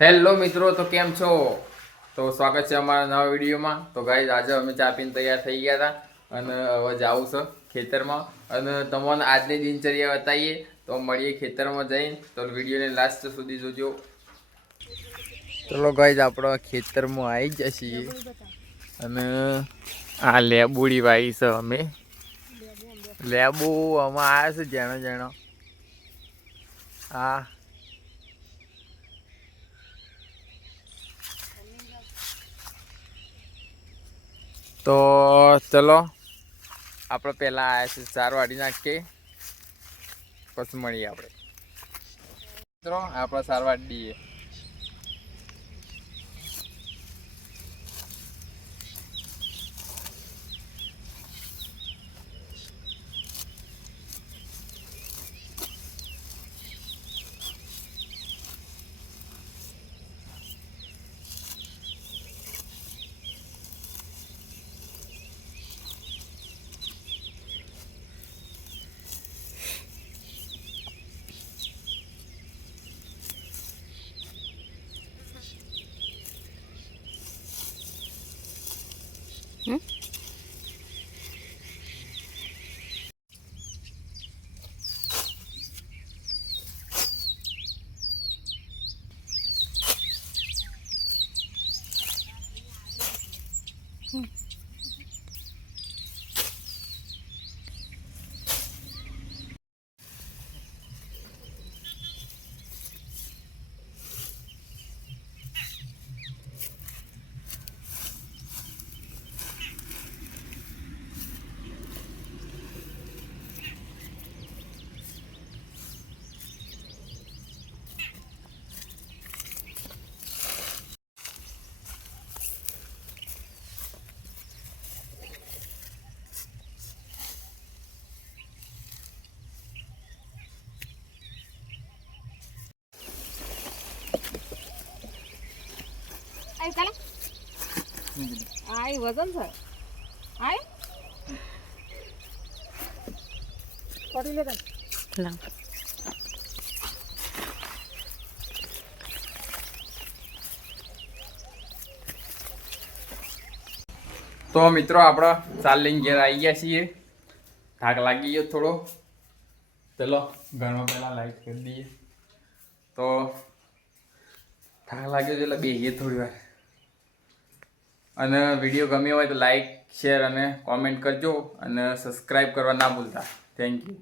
Hello મિત્રો, તો કેમ છો? તો સ્વાગત છે અમારા નવા વિડીયોમાં. તો ગાઈઝ, આજે અમે ચા પીને તૈયાર થઈ ગયા હતા અને હવે જાવું છે ખેતરમાં અને તમને આજની દિનચર્યા બતાવીએ. તો મળીએ ખેતરમાં જઈને. તો વિડીયોને લાસ્ટ સુધી જોજો. ચલો ગાઈઝ, આપણે ખેતરમાં આવી જ છીએ અને આ લેબુડી વાવી છે અમે. લેબુ આમાં આવ્યા છે જેનો જેનો હા. તો ચલો, આપણે પહેલાં આવ્યા છે ચાર વાળી નાખીએ, પછી મળીએ આપણે. મિત્રો, આપણે ચાર વાળી દઈએ. આય વજન છે આય પડી લે ના તો મિત્રો, આપણે ચાલ લઈને ઘેર આવી ગયા છીએ. થાક લાગી ગયો થોડો. ચલો ઘરમાં પહેલાં લાઈટ કરી દઈએ. તો થાક લાગ્યો છે એટલે બેસીએ થોડી વાર. અને વિડીયો ગમ્યો હોય તો લાઈક, શેર અને કોમેન્ટ કરજો અને સબસ્ક્રાઈબ કરવા ના ભૂલતા. Thank you.